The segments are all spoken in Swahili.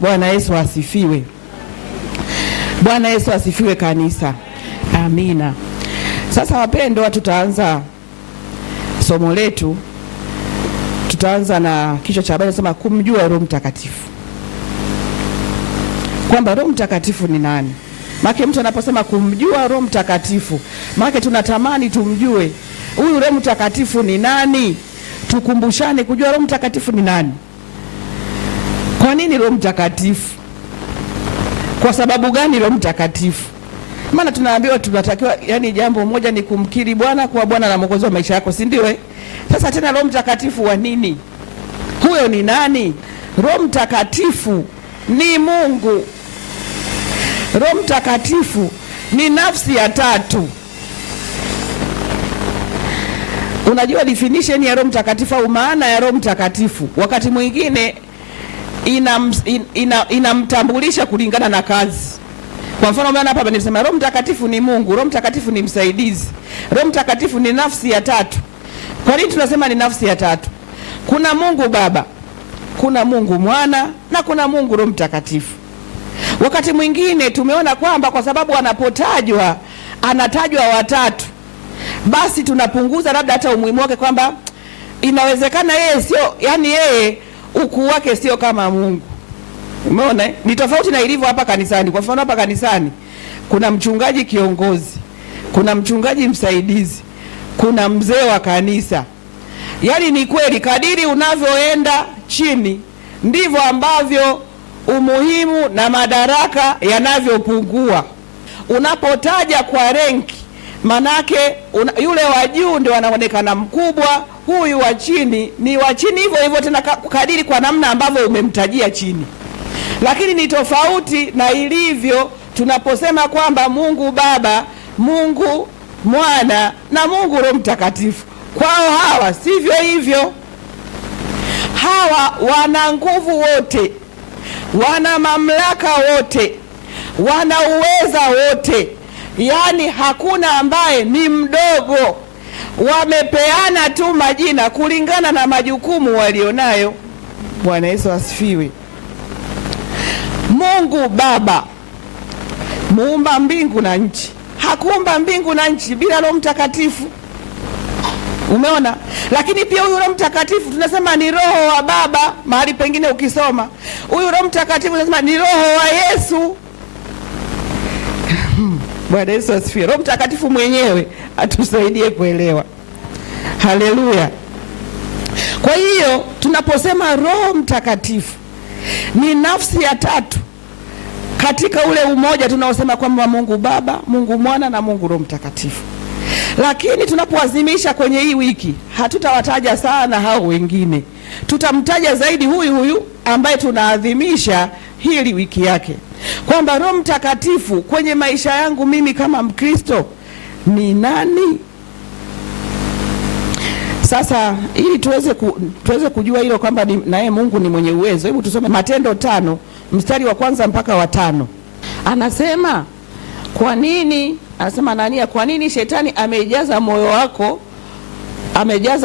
Bwana Yesu asifiwe. Bwana Yesu asifiwe kanisa. Amina. Sasa wapendwa, tutaanza somo letu. Tutaanza na kichwa cha habari nasema kumjua Roho Mtakatifu. Kwamba Roho Mtakatifu ni nani? Maana mtu anaposema kumjua Roho Mtakatifu, maana tunatamani tumjue huyu Roho Mtakatifu ni nani? Tukumbushane kujua Roho Mtakatifu ni nani. Kwa nini Roho Mtakatifu? Kwa sababu gani Roho Mtakatifu? Maana tunaambiwa tunatakiwa, yani jambo moja ni kumkiri Bwana kuwa Bwana na Mwokozi wa maisha yako, si ndio? Sasa tena Roho Mtakatifu wa nini? Huyo ni nani? Roho Mtakatifu ni Mungu. Roho Mtakatifu ni nafsi ya tatu. Unajua definition ya Roho Mtakatifu au maana ya Roho Mtakatifu wakati mwingine inamtambulisha kulingana na kazi. Kwa mfano maana hapa nimesema Roho Mtakatifu ni Mungu, Roho Mtakatifu ni msaidizi, Roho Mtakatifu ni nafsi ya tatu. Kwa nini tunasema ni nafsi ya tatu? Kuna Mungu Baba, kuna Mungu Mwana na kuna Mungu Roho Mtakatifu. Wakati mwingine tumeona kwamba kwa sababu anapotajwa anatajwa watatu, basi tunapunguza labda hata umuhimu wake, kwamba inawezekana yeye sio, yani yeye ukuu wake sio kama Mungu. Umeona? Ni tofauti na ilivyo hapa kanisani. Kwa mfano hapa kanisani kuna mchungaji kiongozi, kuna mchungaji msaidizi, kuna mzee wa kanisa. Yaani ni kweli kadiri unavyoenda chini ndivyo ambavyo umuhimu na madaraka yanavyopungua. Unapotaja kwa renki, manake yule wa juu ndio anaonekana mkubwa, huyu wa chini ni wa chini, hivyo hivyo tena kadiri kwa namna ambavyo umemtajia chini. Lakini ni tofauti na ilivyo tunaposema kwamba Mungu Baba, Mungu Mwana na Mungu Roho Mtakatifu. Kwao hawa sivyo hivyo. Hawa wana nguvu wote, wana mamlaka wote, wana uweza wote. Yaani hakuna ambaye ni mdogo. Wamepeana tu majina kulingana na majukumu walionayo. Bwana Yesu asifiwe. Mungu Baba muumba mbingu na nchi, hakuumba mbingu na nchi bila Roho Mtakatifu. Umeona? Lakini pia huyu Roho Mtakatifu tunasema ni Roho wa Baba. Mahali pengine ukisoma huyu Roho Mtakatifu tunasema ni Roho wa Yesu. Bwana Yesu asifiwe. Roho Mtakatifu mwenyewe atusaidie kuelewa. Haleluya. Kwa hiyo tunaposema Roho Mtakatifu ni nafsi ya tatu katika ule umoja tunaosema kwamba Mungu Baba, Mungu Mwana na Mungu Roho Mtakatifu. Lakini tunapoazimisha kwenye hii wiki hatutawataja sana hao wengine. Tutamtaja zaidi huyu ambaye tunaadhimisha hili wiki yake, kwamba Roho Mtakatifu kwenye maisha yangu mimi kama Mkristo ni nani? Sasa ili tuweze kujua hilo kwamba naye Mungu ni mwenye uwezo, hebu tusome Matendo 5 mstari wa 1 mpaka wa 5. Anasema kwa nini? Anasema Anania, kwa nini shetani amejaza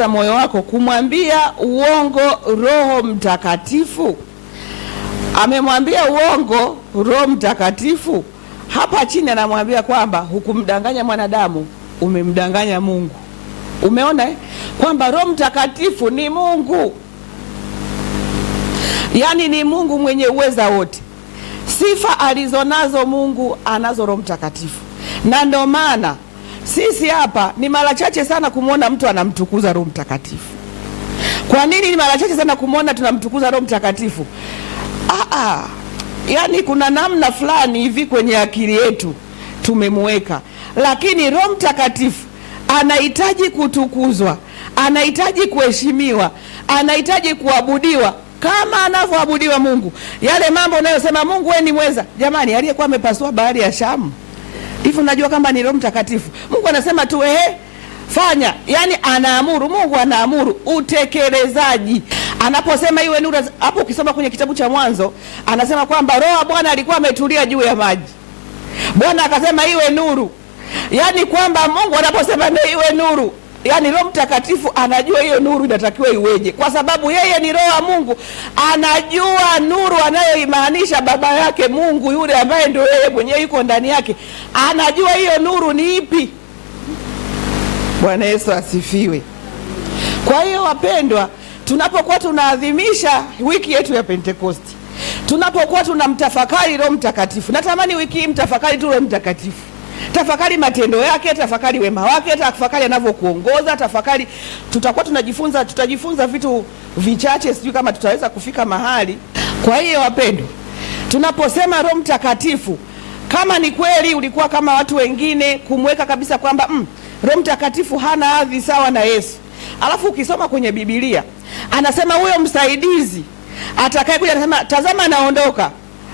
moyo wako kumwambia uongo Roho Mtakatifu? Amemwambia uongo Roho Mtakatifu. Hapa chini anamwambia kwamba hukumdanganya mwanadamu, umemdanganya Mungu. Umeona kwamba Roho Mtakatifu ni Mungu. Yaani ni Mungu mwenye uweza wote. Sifa alizonazo Mungu anazo Roho Mtakatifu. Na ndio maana sisi hapa ni mara chache sana kumuona mtu anamtukuza Roho Mtakatifu. Kwa nini ni mara chache sana kumuona tunamtukuza Roho Mtakatifu? Yaani kuna namna fulani hivi kwenye akili yetu tumemweka. Lakini Roho Mtakatifu anahitaji kutukuzwa, anahitaji kuheshimiwa, anahitaji kuabudiwa kama anavyoabudiwa Mungu. Yale mambo unayosema Mungu wewe ni mweza, jamani, aliyekuwa amepasua bahari ya Shamu, hivi unajua kama ni Roho Mtakatifu? Mungu anasema tu fanya, yani anaamuru. Mungu anaamuru utekelezaji. Anaposema iwe nuru, hapo ukisoma kwenye kitabu cha Mwanzo anasema kwamba Roho wa Bwana alikuwa ametulia juu ya maji. Bwana akasema iwe nuru. Yaani kwamba Mungu anaposema iwe nuru, yani Roho Mtakatifu anajua hiyo nuru inatakiwa iweje, kwa sababu yeye ni Roho wa Mungu. Anajua nuru anayoimaanisha Baba yake Mungu, yule ambaye ndio yeye mwenyewe yuko ndani yake, anajua hiyo nuru ni ipi. Bwana Yesu asifiwe. Kwa hiyo wapendwa, tunapokuwa tunaadhimisha wiki yetu ya Pentekosti, tunapokuwa tunamtafakari Roho Mtakatifu, natamani wiki hii mtafakari tu Roho Mtakatifu. Tafakari matendo yake, tafakari wema wake, tafakari anavyokuongoza, tafakari. Tutajifunza vitu vichache, sijui kama tutaweza kufika mahali. Kwa hiyo wapendwa, tunaposema Roho Mtakatifu, kama ni kweli ulikuwa kama watu wengine kumweka kabisa kwamba Roho Mtakatifu hana hadhi sawa na Yesu, alafu ukisoma kwenye Biblia anasema huyo msaidizi atakayekuja, anasema tazama naondoka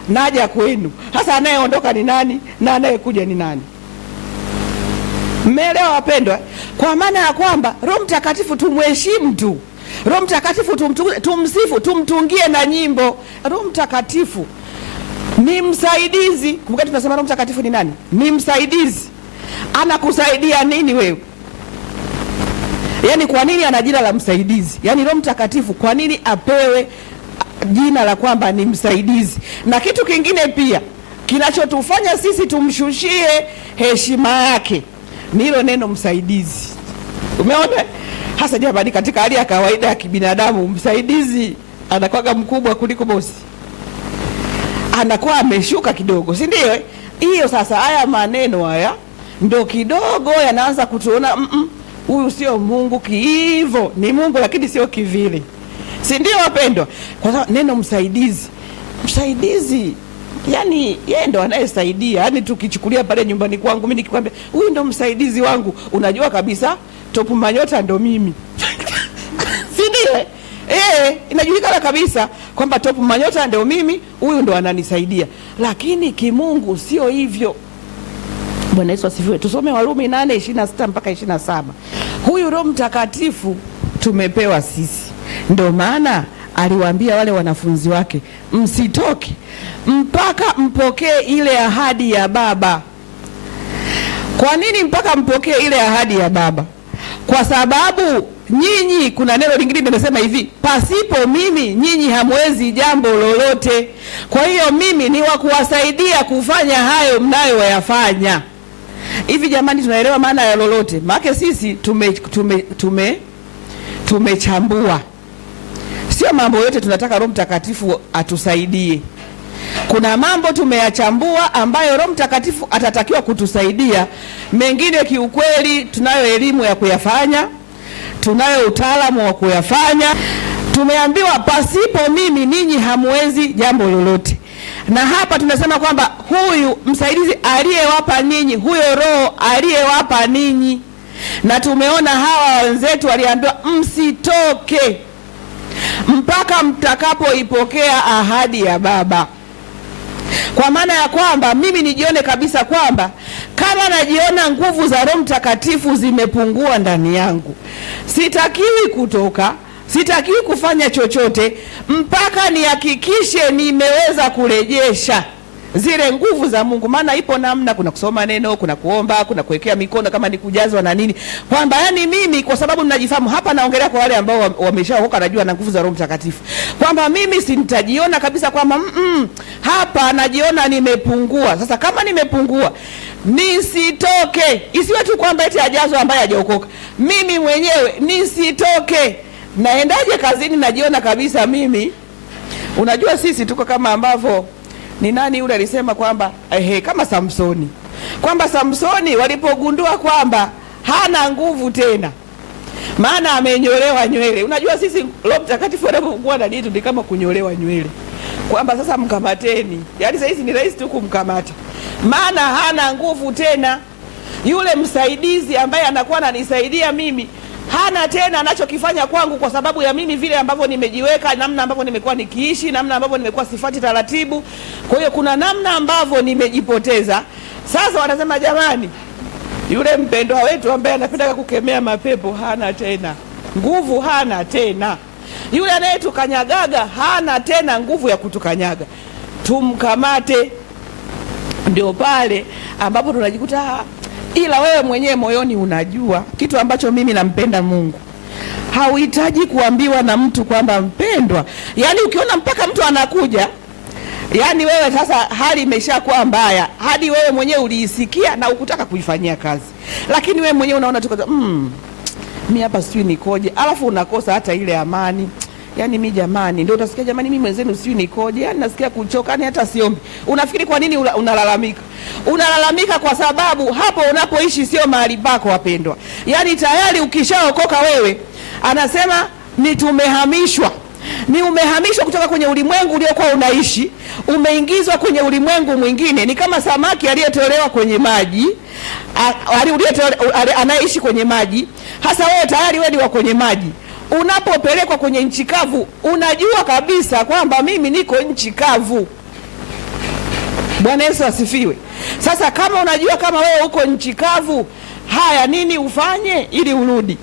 naja kwenu. Hasa anayeondoka ni nani na anayekuja ni nani? Mmeelewa wapendwa? Kwa maana ya kwamba Roho Mtakatifu tumheshimu tu, Roho Mtakatifu tumsifu, tumtungie na nyimbo. Roho Mtakatifu ni msaidizi. Kumbuka tunasema Roho Mtakatifu ni nani? Ni msaidizi. Anakusaidia nini wewe? Yaani kwa nini ana jina la msaidizi? Yaani Roho Mtakatifu kwa nini apewe jina la kwamba ni msaidizi? Na kitu kingine pia kinachotufanya sisi tumshushie heshima yake ni hilo neno msaidizi. Umeona? Hasa jamani, katika hali ya kawaida ya kibinadamu, msaidizi anakuwa mkubwa kuliko bosi, anakuwa ameshuka kidogo, si ndio? Hiyo sasa, haya maneno haya ndio kidogo yanaanza kutuona huyu sio Mungu kiivo, ni Mungu lakini sio kivile, si ndio wapendwa? Kwa sababu neno msaidizi yani yeye ndo anayesaidia. Yani tukichukulia pale nyumbani kwangu, mimi nikikwambia huyu ndo msaidizi wangu, unajua kabisa Top Manyota ndo mimi si ndio? Inajulikana kabisa kwamba Top Manyota ndo mimi, huyu ndo ananisaidia. Lakini kimungu sio hivyo. Bwana Yesu asifiwe. Tusome Warumi 8:26 mpaka 27. Huyu Roho Mtakatifu tumepewa sisi. Ndio maana aliwaambia wale wanafunzi wake, msitoke mpaka mpokee ile ahadi ya Baba. Kwa nini mpaka mpokee ile ahadi ya Baba? Kwa sababu nyinyi, kuna neno lingine linasema hivi, pasipo mimi nyinyi hamwezi jambo lolote. Kwa hiyo mimi ni wa kuwasaidia kufanya hayo mnayoyafanya. Hivi jamani, tunaelewa maana ya lolote? Maana sisi tumechambua. Sio mambo yote tunataka Roho Mtakatifu atusaidie. Kuna mambo tumeyachambua ambayo Roho Mtakatifu atatakiwa kutusaidia. Mengine kiukweli tunayo elimu ya kuyafanya, tunayo utaalamu wa kuyafanya. Tumeambiwa pasipo mimi ninyi hamwezi jambo lolote. Na hapa tunasema kwamba huyu msaidizi aliyewapa ninyi, huyo Roho aliyewapa ninyi. Na tumeona hawa wenzetu waliambiwa msitoke mpaka mtakapoipokea ahadi ya Baba. Kwa maana ya kwamba mimi nijione kabisa kwamba kama najiona nguvu za Roho Mtakatifu zimepungua ndani yangu, sitakiwi kutoka, sitakiwi kufanya chochote mpaka nihakikishe nimeweza kurejesha zile nguvu za Mungu. Maana ipo namna, kuna kusoma neno, kuna kuomba, kuna kuwekea mikono kama ni kujazwa na nini. Kwamba yani mimi, kwa sababu ninajifahamu hapa, naongelea kwa wale ambao wameshaokoka, najua na nguvu za Roho Mtakatifu, kwamba mimi sinitajiona kabisa kwamba hapa najiona nimepungua. Sasa kama nimepungua, nisitoke. Isiwe tu kwamba eti ajazwa ambaye hajaokoka. Mimi mwenyewe nisitoke. Naendaje kazini najiona kabisa mimi, unajua sisi tuko kama ambavyo ni nani yule alisema kwamba kama Samsoni, kwamba Samsoni walipogundua kwamba hana nguvu tena, maana amenyolewa nywele. Unajua sisi Roho Mtakatifu anapokuwa na ditu ni kama kunyolewa nywele, kwamba sasa mkamateni. Yaani sasa hizi ni rahisi tu kumkamata, maana hana nguvu tena. Yule msaidizi ambaye anakuwa ananisaidia mimi hana tena anachokifanya kwangu, kwa sababu ya mimi vile ambavyo nimejiweka, namna ambavyo nimekuwa nikiishi, namna ambavyo nimekuwa sifati taratibu. Kwa hiyo kuna namna ambavyo nimejipoteza. Sasa wanasema jamani, yule mpendwa wetu ambaye anapenda kukemea mapepo hana tena nguvu, hana tena. Yule anayetukanyagaga hana tena nguvu ya kutukanyaga, tumkamate. Ndio pale ambapo tunajikuta ila wewe mwenyewe moyoni unajua kitu ambacho mimi nampenda Mungu. Hauhitaji kuambiwa na mtu kwamba mpendwa. Yaani ukiona mpaka mtu anakuja, yaani wewe sasa hali imeshakuwa mbaya, hadi wewe mwenyewe uliisikia na ukutaka kuifanyia kazi, lakini wewe mwenyewe unaona tu mimi hapa sijui nikoje, alafu unakosa hata ile amani. Yaani mimi jamani, ndio utasikia jamani, mimi mwenzenu sijui nikoje, yaani nasikia kuchoka, yaani hata siombi. Unafikiri kwa nini unalalamika? Unalalamika kwa sababu hapo unapoishi sio mahali pako, wapendwa. Yaani tayari ukishaokoka wewe, anasema ni tumehamishwa. Ni umehamishwa kutoka kwenye ulimwengu uliokuwa unaishi, umeingizwa kwenye ulimwengu mwingine. Ni kama samaki aliyetolewa kwenye maji, anaishi kwenye maji. Hasa wewe tayari wewe ni wa kwenye maji. Unapopelekwa kwenye nchi kavu, unajua kabisa kwamba mimi niko nchi kavu. Bwana Yesu asifiwe. Sasa kama unajua kama wewe uko nchi kavu, haya nini ufanye ili urudi?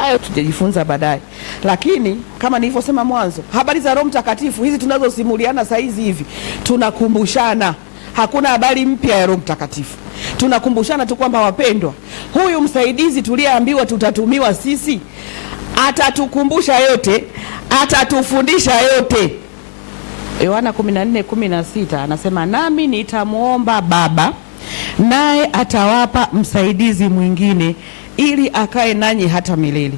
Hayo tutajifunza baadaye. Lakini kama nilivyosema mwanzo, habari za Roho Mtakatifu hizi tunazosimuliana saa hizi hivi, tunakumbushana. Hakuna habari mpya ya Roho Mtakatifu. Tunakumbushana tu kwamba wapendwa, huyu msaidizi tuliyeambiwa tutatumiwa sisi, atatukumbusha yote, atatufundisha yote. Yohana 14:16 anasema, nami nitamuomba Baba, naye atawapa msaidizi mwingine ili akae nanyi hata milele.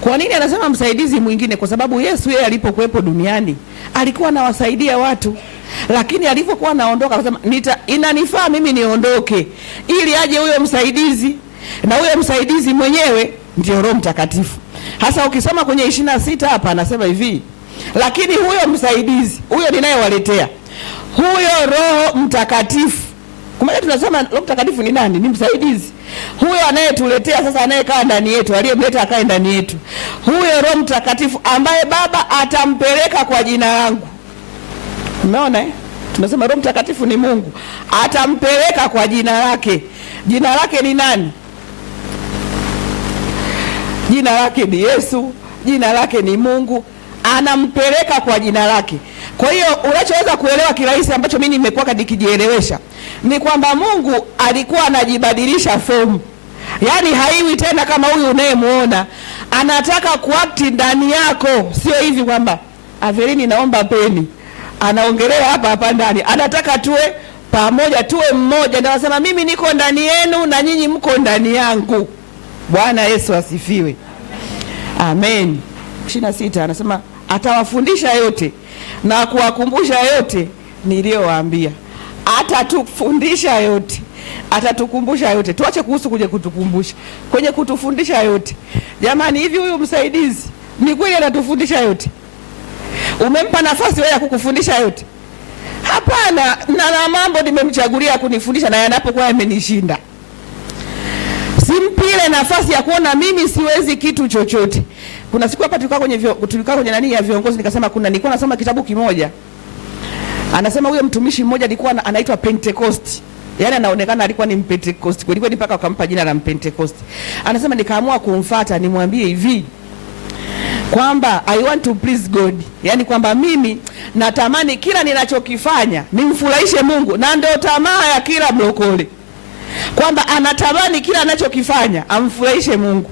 Kwa nini anasema msaidizi mwingine? Kwa sababu Yesu yeye alipokuwepo duniani alikuwa anawasaidia watu, lakini alipokuwa anaondoka akasema inanifaa mimi niondoke ili aje huyo msaidizi, na huyo msaidizi mwenyewe ndio Roho Mtakatifu. Hasa ukisoma kwenye 26 hapa anasema hivi, lakini huyo msaidizi, huyo ninayewaletea, huyo Roho Mtakatifu. Kumbe tunasema Roho Mtakatifu ni nani? Ni msaidizi. Huyo anayetuletea sasa, anayekaa ndani yetu, aliyemleta akae ndani yetu, huyo Roho Mtakatifu ambaye Baba atampeleka kwa jina langu. Umeona Tunasema Roho Mtakatifu ni Mungu, atampeleka kwa jina lake. Jina lake ni nani? Jina lake ni Yesu, jina lake ni Mungu, anampeleka kwa jina lake. Kwa hiyo unachoweza kuelewa kirahisi, ambacho mimi nimekuwa nikijielewesha, ni kwamba Mungu alikuwa anajibadilisha fomu. Yaani haiwi tena kama huyu unayemuona, anataka kuakti ndani yako. Sio hivi kwamba Averini naomba peni, anaongelea hapa ndani. Anataka tuwe pamoja, tuwe mmoja. Ndio anasema mimi niko ndani yenu na nyinyi mko ndani yangu. Bwana Yesu asifiwe. Amen. 26 anasema atawafundisha yote na kuwakumbusha yote niliyowaambia. Atatufundisha yote, atatukumbusha yote. Tuache kuhusu kuja kutukumbusha, kwenye kutufundisha yote. Jamani, hivi huyu msaidizi ni kweli anatufundisha yote? Umempa nafasi wewe ya kukufundisha yote? Hapana. Na mambo nimemchagulia kunifundisha, na yanapokuwa yamenishinda simpile nafasi ya kuona mimi siwezi kitu chochote. Kuna siku hapa tulikaa kwenye nani ya viongozi, nikasema nilikuwa nasoma kitabu kimoja. Anasema huyo mtumishi mmoja alikuwa anaitwa Pentecost. Yaani anaonekana alikuwa ni Pentecost. Kweli kweli mpaka wakampa jina la Pentecost. Anasema nikaamua kumfuata nimwambie hivi kwamba I want to please God. Yaani kwamba mimi natamani kila ninachokifanya nimfurahishe Mungu, na ndio tamaa ya kila mlokole. Kwamba anatamani kila anachokifanya amfurahishe Mungu.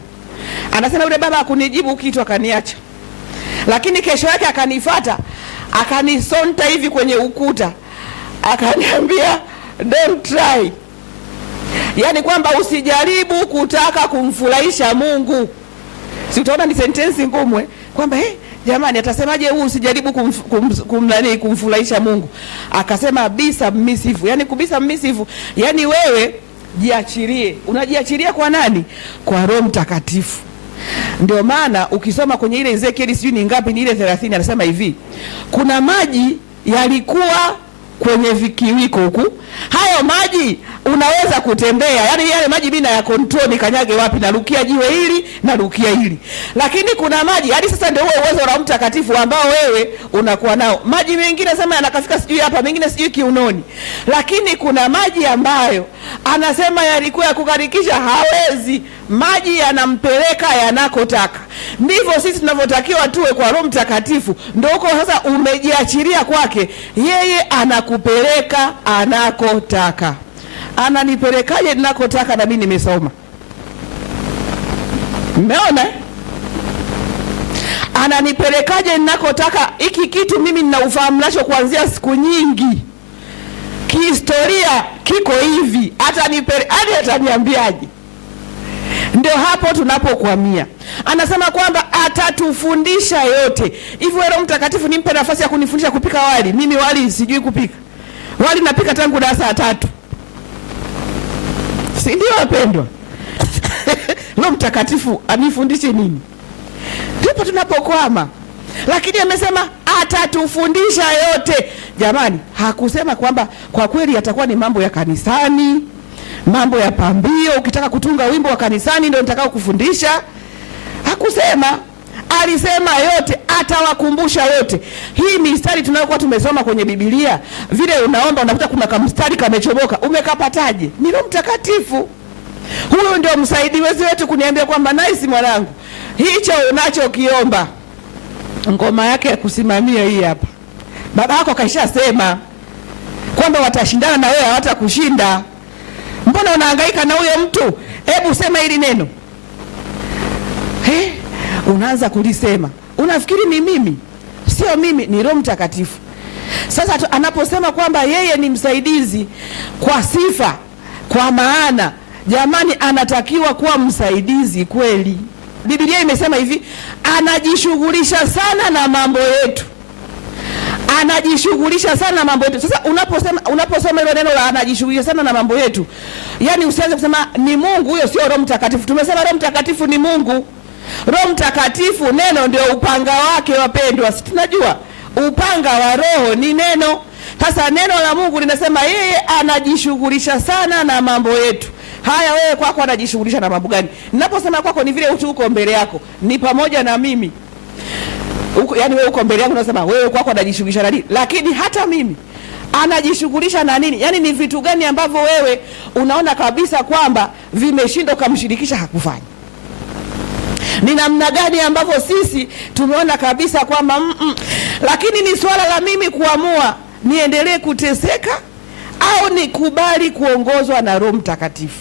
Anasema yule baba akunijibu kitu akaniacha. Lakini kesho yake akanifuata, akanisonta hivi kwenye ukuta, akaniambia don't try. Yaani kwamba usijaribu kutaka kumfurahisha Mungu. Si utaona ni sentensi ngumu kwamba jamani atasemaje huu usijaribu kumfurahisha Mungu. Akasema be submissive. Yaani be submissive, yaani wewe jiachilie. Unajiachilia kwa nani? Kwa Roho Mtakatifu. Ndio maana ukisoma kwenye ile Ezekieli sijui ni ngapi, ni ile 30, anasema hivi, kuna maji yalikuwa kwenye vikiwiko huku, hayo maji unaweza kutembea. Yaani yale maji mimi na ya control nikanyage wapi, narukia jiwe hili na rukia hili. Lakini kuna maji hadi sasa ndio huo uwezo wa Mtakatifu ambao wewe unakuwa nao. Maji mengine sema yanakafika sijui hapa, mengine sijui kiunoni. Lakini kuna maji ambayo anasema yalikuwa ya kukarikisha, hawezi. Maji yanampeleka yanakotaka. Ndivyo sisi tunavyotakiwa tuwe kwa Roho Mtakatifu. Ndio huko sasa umejiachilia kwake, yeye anakupeleka anakotaka. ananipelekaje ninakotaka na mimi nimesoma. Umeona? Ananipelekaje ninakotaka, hiki kitu mimi ninaufahamu nacho kuanzia siku nyingi. Kihistoria kiko hivi, ataniambiaje? Ndio hapo tunapokwamia. Anasema kwamba atatufundisha yote. Hivi Roho Mtakatifu nimpe nafasi ya kunifundisha kupika wali? Mimi wali sijui kupika. Wali napika tangu darasa la 3. Si ndio wapendwa? Roho Mtakatifu anifundishe nini? Ndipo tunapokwama. Lakini amesema atatufundisha yote. Jamani, hakusema kwamba kwa kweli atakuwa ni mambo ya kanisani, mambo ya pambio, ukitaka kutunga wimbo wa kanisani ndio nitakao kufundisha. Hakusema. Alisema yote, atawakumbusha yote. Hii mistari tunayokuwa tumesoma kwenye Biblia, vile unaomba unakuta kuna kamstari kamechomoka, umekapataje? Ni Roho Mtakatifu. Huyo ndio msaidizi wetu kuniambia kwamba nice mwanangu, hicho unachokiomba ngoma yake ya kusimamia hii hapa. Baba yako kaishasema kwamba watashindana na wewe, hawatakushinda. Mbona unahangaika na huyo mtu? Hebu sema hili neno. Unaanza kulisema. Unafikiri ni mimi? Sio mimi, ni Roho Mtakatifu. Sasa anaposema kwamba yeye ni msaidizi kwa sifa, kwa maana, jamani, anatakiwa kuwa msaidizi kweli. Biblia imesema hivi, anajishughulisha sana na mambo yetu. Anajishughulisha sana na mambo yetu. Sasa unaposoma hilo neno la anajishughulisha sana na mambo yetu, yani usianze kusema ni Mungu, huyo sio Roho Mtakatifu. Tumesema Roho Mtakatifu ni Mungu. Roho Mtakatifu neno ndio upanga wake wapendwa. Tunajua upanga wa Roho ni neno. Sasa neno la Mungu linasema yeye anajishughulisha sana na mambo yetu. Haya, wewe kwako anajishughulisha na mambo gani? Ninaposema kwako ni vile uko mbele yako, ni pamoja na mimi. Yaani wewe uko mbele yangu unasema wewe kwako anajishughulisha na nini? Lakini hata mimi anajishughulisha na nini? Yaani ni vitu gani ambavyo wewe unaona kabisa kwamba vimeshindwa kumshirikisha hakufanya? Ni namna gani ambavyo sisi tumeona kabisa kwamba lakini ni swala la mimi kuamua niendelee kuteseka au nikubali kuongozwa na Roho Mtakatifu.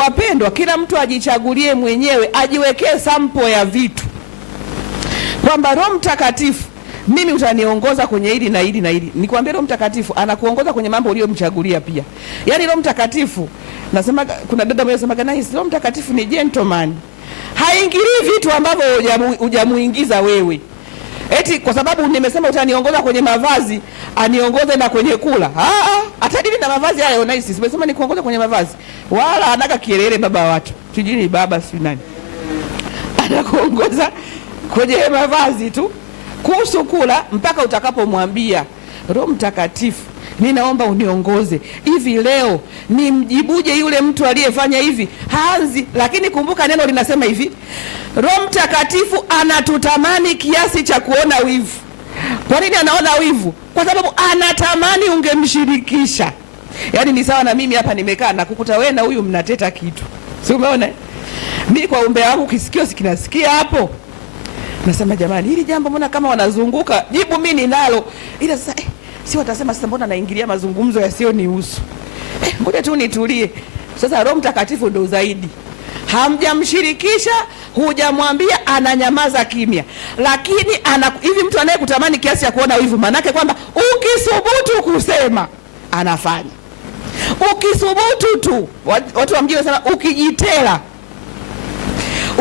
Wapendwa, kila mtu ajichagulie mwenyewe, ajiwekee sample ya vitu. Kwamba Roho Mtakatifu mimi utaniongoza kwenye hili na hili na hili. Nikwambia Roho Mtakatifu anakuongoza kwenye mambo uliyomchagulia pia. Yaani Roho Mtakatifu, nasema kuna dada mmoja anasema kana Roho Mtakatifu ni gentleman. Haingilii vitu ambavyo hujamuingiza wewe. Eti kwa sababu nimesema utaniongoza kwenye mavazi, aniongoze na kwenye kula. Atadili na mavazi hayo nice. Simesema ni kuongoza kwenye mavazi. Wala anaka kielele baba watu. Tujini baba si nani. Anakuongoza kwenye mavazi tu. Kuhusu kula mpaka utakapomwambia Roho Mtakatifu, ninaomba uniongoze. Hivi leo nimjibuje yule mtu aliyefanya hivi? Haanzi. Lakini kumbuka neno linasema hivi, Roho Mtakatifu anatutamani kiasi cha kuona wivu. Kwa nini anaona wivu? Kwa sababu anatamani ungemshirikisha. Yaani ni sawa na mimi hapa nimekaa na kukuta wewe na huyu mnateta kitu. Si umeona? Mimi kwa umbea wangu kisikio sikinasikia hapo. Nasema jamani, hili jambo mbona kama wanazunguka? Jibu mimi ninalo. Ila sasa si watasema sasa mbona naingilia mazungumzo yasiyonihusu. Ngoja tu nitulie. Sasa Roho Mtakatifu ndio zaidi. Hamjamshirikisha, hujamwambia, ananyamaza kimya. Lakini hivi mtu anayekutamani kiasi ya kuona wivu, manake kwamba ukisubutu kusema anafanya. Ukisubutu tu, watu wa mjini wanasema ukijitela,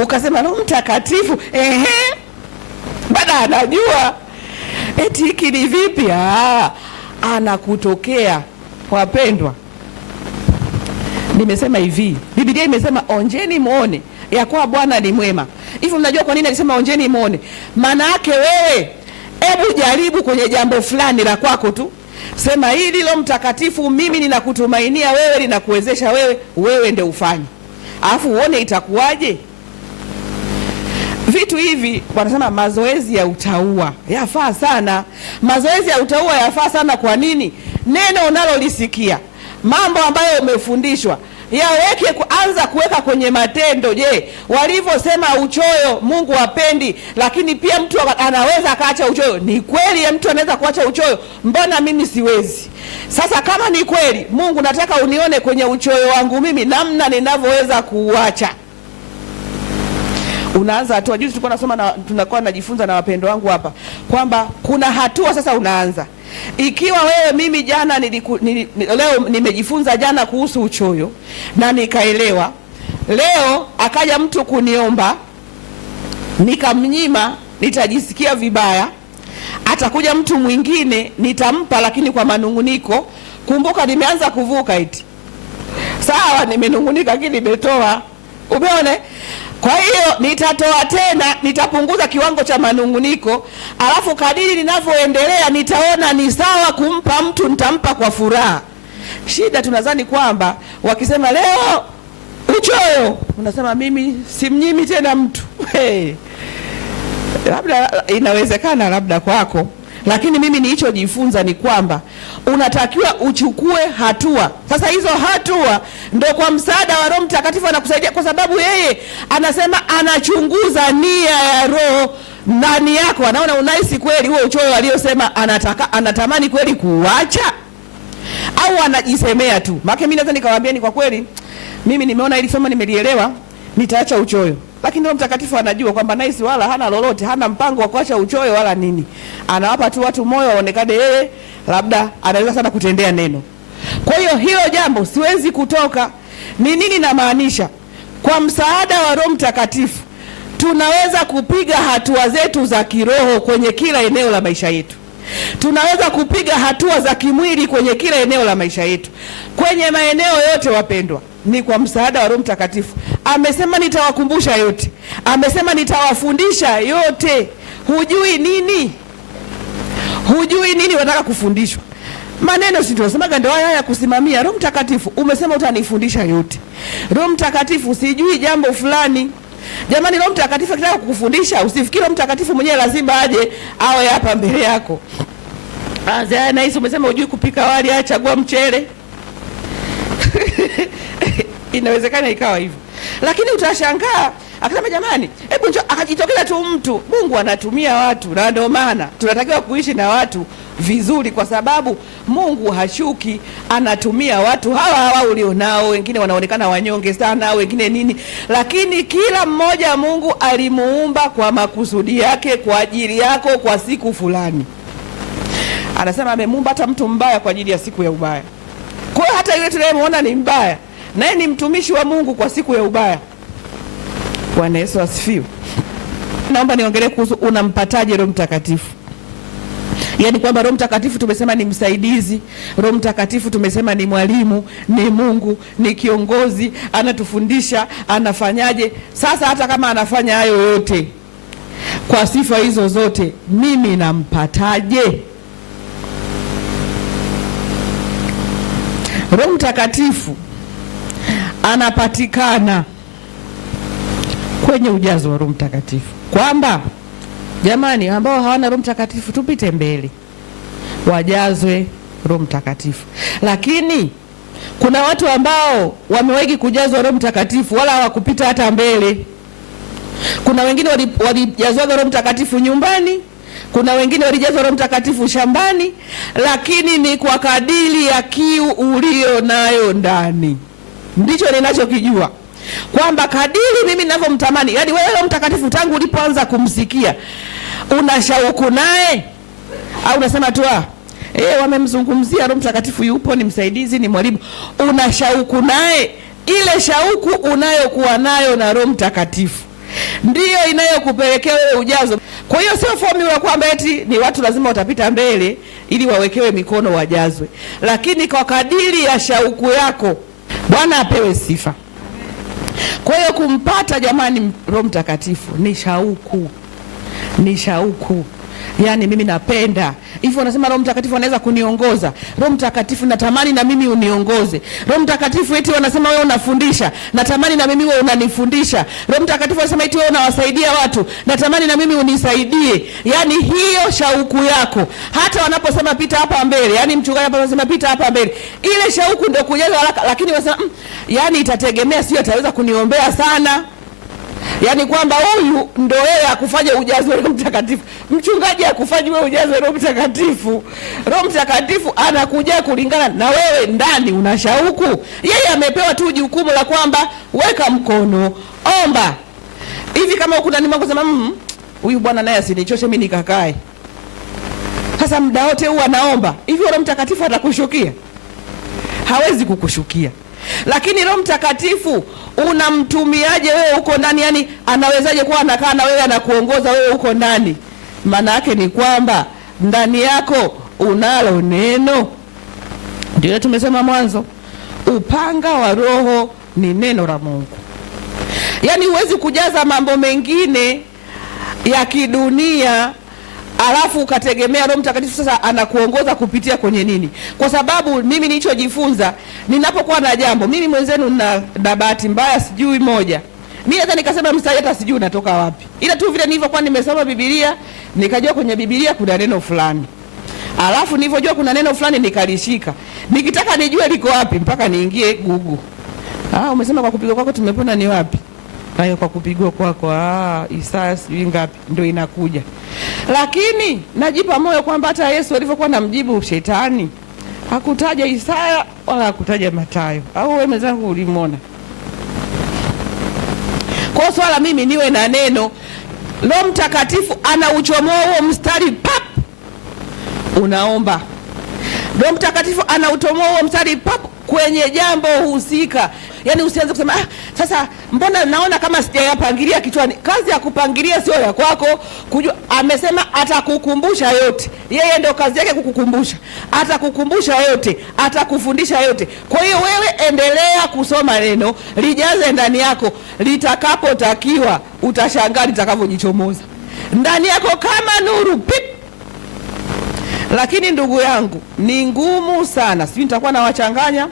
ukasema Roho Mtakatifu, bada anajua eti hiki ni vipi, anakutokea. Wapendwa, nimesema hivi, Biblia imesema onjeni muone ya kuwa Bwana ni mwema. Hivi mnajua kwa nini alisema onjeni muone? Maana yake wewe, hebu jaribu kwenye jambo fulani la kwako tu. Sema hili Roho Mtakatifu mimi ninakutumainia wewe, ninakuwezesha wewe ndio ufanye. Alafu uone itakuwaje. Vitu hivi wanasema mazoezi ya utaua yafaa sana. Mazoezi ya utaua yafaa sana. Kwa nini? Neno unalolisikia, mambo ambayo umefundishwa, yaweke, anza kuweka kwenye matendo. Je, walivyosema uchoyo Mungu hapendi, lakini pia mtu anaweza akaacha uchoyo. Ni kweli mtu anaweza kuacha uchoyo, mbona mimi siwezi? Sasa kama ni kweli, Mungu nataka unione kwenye uchoyo wangu mimi namna ninavyoweza kuuacha. Unaanza hatua. Juzi tulikuwa nasoma tunakuwa najifunza na wapendo wangu hapa kwamba kuna hatua sasa unaanza. Ikiwa wewe, mimi jana leo nimejifunza jana kuhusu uchoyo na nikaelewa, leo akaja mtu kuniomba nikamnyima, nitajisikia vibaya. Atakuja mtu mwingine nitampa, lakini kwa manunguniko. Kumbuka nimeanza kuvuka eti. Sawa, nimenungunika lakini nimetoa. Umeona? Kwa hiyo nitatoa tena, nitapunguza kiwango cha manunguniko, alafu kadiri ninavyoendelea nitaona ni sawa kumpa mtu, nitampa kwa furaha. Shida tunadhani kwamba wakisema leo uchoyo, unasema mimi simnyimi tena mtu. Hey. Labda inawezekana labda kwako, lakini mimi nilichojifunza ni kwamba unatakiwa uchukue hatua. Sasa hizo hatua ndio kwa msaada wa Roho Mtakatifu anakusaidia, kwa sababu yeye anasema anachunguza nia ya roho ndani yako. Anaona unahisi kweli huo uchoyo aliyosema anatamani kweli kuacha, au anajisemea tu. Maana mimi naweza nikawaambia ni kwa kweli mimi nimeona ili somo nimelielewa, nitaacha uchoyo. Lakini Roho Mtakatifu anajua kwamba naisi wala hana lolote, hana mpango wa kuacha uchoyo wala nini. Anawapa tu watu moyo waonekane yeye labda anaweza sana kutendea neno. Kwa hiyo hilo jambo siwezi kutoka. Ni nini namaanisha? Kwa msaada wa Roho Mtakatifu tunaweza kupiga hatua zetu za kiroho kwenye kila eneo la maisha yetu. Tunaweza kupiga hatua za kimwili kwenye kila eneo la maisha yetu. Kwenye maeneo yote wapendwa, ni kwa msaada wa Roho Mtakatifu. Amesema nitawakumbusha yote. Amesema nitawafundisha yote. Hujui nini? Hujui nini wataka kufundishwa? Maneno si tunasemaga ndio haya ya kusimamia. Roho Mtakatifu umesema utanifundisha yote. Roho Mtakatifu sijui jambo fulani. Jamani, Roho Mtakatifu akitaka kukufundisha, usifikiri Roho Mtakatifu mwenyewe lazima aje awe hapa mbele yako. Na hizo umesema hujui kupika wali, achagua mchele. Inawezekana ikawa hivyo. Lakini utashangaa akasema jamani, hebu njoo, akajitokeza tu mtu. Mungu anatumia watu, na ndio maana tunatakiwa kuishi na watu vizuri, kwa sababu Mungu hashuki, anatumia watu hawa ulionao. Wengine wanaonekana wanyonge sana, wengine nini, lakini kila mmoja Mungu alimuumba kwa makusudi yake, kwa ajili yako, kwa siku fulani. Anasema amemuumba hata mtu mbaya kwa ajili ya siku ya ubaya. Kwa hiyo hata yule tunayemuona ni mbaya, naye ni mtumishi wa Mungu kwa siku ya ubaya. Bwana Yesu asifiwe. Naomba niongelee kuhusu unampataje Roho Mtakatifu. Yaani kwamba Roho Mtakatifu tumesema ni msaidizi, Roho Mtakatifu tumesema ni mwalimu, ni Mungu, ni kiongozi, anatufundisha, anafanyaje. Sasa hata kama anafanya hayo yote kwa sifa hizo zote, mimi nampataje? Roho Mtakatifu anapatikana kwenye ujazo wa Roho Mtakatifu. Kwamba jamani, ambao hawana Roho Mtakatifu tupite mbele, wajazwe Roho Mtakatifu. Lakini kuna watu ambao wamewahi kujazwa Roho Mtakatifu wala hawakupita hata mbele. Kuna wengine walijazwa Roho Mtakatifu nyumbani, kuna wengine walijazwa Roho Mtakatifu shambani, lakini ni kwa kadiri ya kiu ulio nayo ndani. Ndicho ninachokijua, kwamba kadiri mimi ninavyomtamani. Yaani wewe Roho Mtakatifu tangu ulipoanza kumsikia una shauku naye, au unasema tu wamemzungumzia Roho Mtakatifu, yupo, ni msaidizi, ni mwalimu. Una shauku naye. Ile shauku unayokuwa nayo na Roho Mtakatifu ndiyo inayokupelekea wewe ujazo. Kwa hiyo sio formula kwamba eti ni watu lazima watapita mbele ili wawekewe mikono wajazwe, lakini kwa kadiri ya shauku yako. Bwana apewe sifa. Kwa hiyo kumpata jamani Roho Mtakatifu ni shauku. Ni shauku. Yani mimi napenda hivyo, wanasema Roho Mtakatifu anaweza kuniongoza. Roho Mtakatifu natamani na mimi uniongoze. Roho Mtakatifu eti wanasema wewe unafundisha, natamani na mimi wewe unanifundisha. Roho Mtakatifu anasema eti wewe unawasaidia watu, natamani na mimi unisaidie. Yani hiyo shauku yako, hata wanaposema pita hapa mbele, yani mchungaji hapa anasema pita hapa mbele, ile shauku ndio kujaza haraka. Lakini wanasema yani itategemea, sio ataweza kuniombea sana. Yani kwamba huyu ndo yeye akufanya ujazwe Roho Mtakatifu. Mchungaji akufanya wewe ujazwe Roho Mtakatifu. Roho Mtakatifu anakuja kulingana na wewe ndani una shauku. Yeye amepewa tu jukumu la kwamba weka mkono, omba. Hivi kama uko ndani mwako sema huyu bwana naye asinichoshe mimi nikakae. Sasa muda wote huwa anaomba. Hivi Roho Mtakatifu atakushukia? Hawezi kukushukia. Lakini Roho Mtakatifu unamtumiaje wewe uko ndani? Yani anawezaje kuwa anakaa na wewe anakuongoza wewe uko ndani? Maana yake ni kwamba ndani yako unalo neno. Ndio tumesema mwanzo, upanga wa Roho ni neno la Mungu. Yani huwezi kujaza mambo mengine ya kidunia alafu ukategemea Roho Mtakatifu sasa anakuongoza kupitia kwenye nini? Kwa sababu mimi nilichojifunza ninapokuwa na jambo, mimi mwenzenu na bahati mbaya sijui moja, mimi hata nikasema mstari hata sijui unatoka wapi, ila tu vile nilivyokuwa nimesoma Biblia nikajua kwenye Biblia kuna neno fulani, alafu nilivyojua kuna neno fulani nikalishika, nikitaka nijue liko wapi mpaka niingie Google. Umesema kwa kupigwa kwako tumepona ni wapi? Hayo kwa kupigwa kwako Isaya sijui ngapi ndio inakuja. Lakini najipa moyo kwamba hata Yesu alivyokuwa namjibu shetani hakutaja Isaya wala hakutaja Mathayo. Au wewe mzangu ulimwona? Kwa swala mimi niwe na neno, Roho Mtakatifu anauchomoa huo mstari pap, unaomba. Roho Mtakatifu anautomoa huo mstari pap kwenye jambo husika. Yani usianze kusema sasa mbona naona kama sijayapangilia kichwani. Kazi ya kupangilia sio ya kwako. Kujua amesema atakukumbusha yote. Yeye ndio kazi yake kukukumbusha. Atakukumbusha yote, atakufundisha yote. Kwa hiyo wewe endelea kusoma neno, lijaze ndani yako, litakapotakiwa utashangaa litakavyojichomoza ndani yako kama nuru pip. Lakini ndugu yangu, ni ngumu sana. Sisi nitakuwa na wachanganya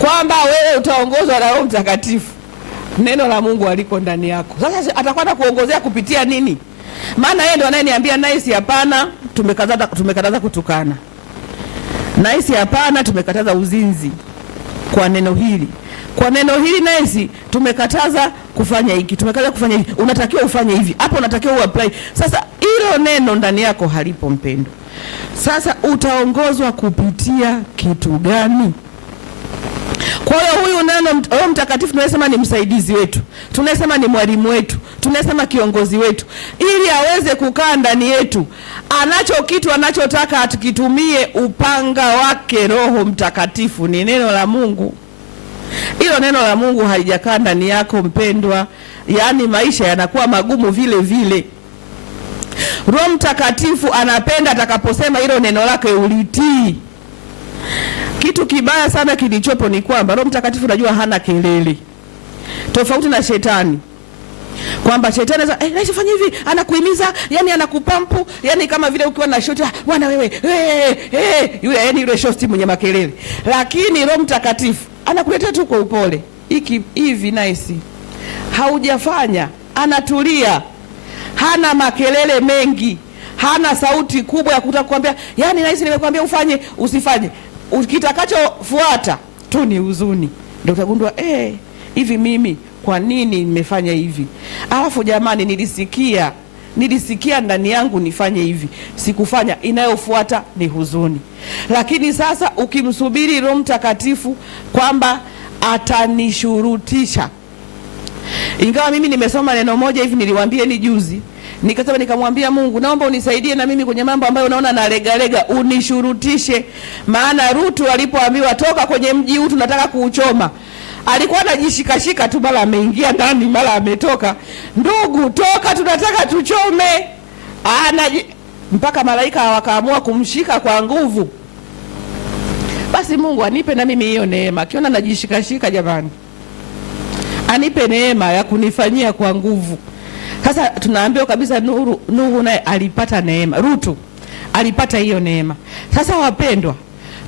kwamba wewe utaongozwa na Roho Mtakatifu, neno la Mungu aliko ndani yako. Sasa atakuwa anakuongozea kupitia nini? Maana yeye ndo anayeniambia nice hapana, tumekataza kutukana. Nice hapana, tumekataza uzinzi kwa neno hili. Kwa neno hili nice tumekataza kufanya hiki, tumekataza kufanya hivi. Unatakiwa ufanye hivi. Hapo unatakiwa uapply. Sasa hilo neno ndani yako halipo mpendo. Sasa utaongozwa kupitia kitu gani? Kwa hiyo huyu neno Roho Mtakatifu tunasema ni msaidizi wetu, tunasema ni mwalimu wetu, tunasema kiongozi wetu, ili aweze kukaa ndani yetu. Kitu anachotaka atukitumie upanga wake Roho Mtakatifu ni neno la Mungu. Hilo neno la Mungu halijakaa ndani yako mpendwa, yani maisha yanakuwa magumu vile vile. Roho Mtakatifu anapenda atakaposema hilo neno lake ulitii. Kitu kibaya sana kilichopo ni kwamba Roho Mtakatifu unajua hana kelele. Tofauti na shetani. Kwamba shetani anaweza fanya hivi, anakuhimiza, yani anakupampu, yani kama vile ukiwa na shoti, bwana wewe, yule yani yule shoti mwenye makelele. Lakini Roho Mtakatifu anakuletea tu kwa upole. Hivi nice. Haujafanya, anatulia. Hana makelele mengi, hana sauti kubwa ya kutaka kukwambia, yani nice nimekwambia ufanye, usifanye. Kitakachofuata tu ni huzuni. Ndio utagundua hivi mimi kwa nini nimefanya hivi? Alafu jamani, nilisikia ndani yangu nifanye hivi, sikufanya. Inayofuata ni huzuni. Lakini sasa ukimsubiri Roho Mtakatifu kwamba atanishurutisha. Ingawa mimi nimesoma neno moja hivi niliwaambia ni juzi. Nikasema nikamwambia Mungu, naomba unisaidie na mimi kwenye mambo ambayo unaona na lega, unishurutishe. Maana Rutu alipoambiwa toka kwenye mji huu tunataka kuuchoma, alikuwa anajishikashika tu, mara ameingia ndani, mara ametoka. Ndugu, toka, tunataka tuchome. Mpaka malaika wakaamua kumshika kwa nguvu. Basi Mungu anipe na mimi hiyo neema. Akiona najishikashika jamani, anipe neema ya kunifanyia kwa nguvu. Sasa tunaambiwa kabisa Nuhu naye alipata neema, Rutu alipata hiyo neema. Sasa wapendwa,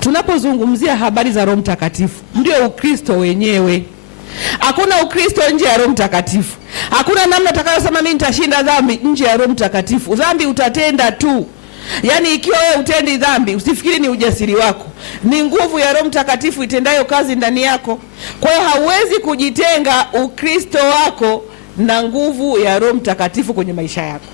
tunapozungumzia habari za Roho Mtakatifu, ndio Ukristo wenyewe. Hakuna Ukristo nje ya Roho Mtakatifu. Hakuna namna utakayosema mimi nitashinda dhambi nje ya Roho Mtakatifu. Dhambi utatenda tu. Yaani ikiwa wewe utendi dhambi, usifikiri ni ujasiri wako. Ni nguvu ya Roho Mtakatifu itendayo kazi ndani yako. Kwa hiyo hauwezi kujitenga Ukristo wako na nguvu ya Roho Mtakatifu kwenye maisha yako.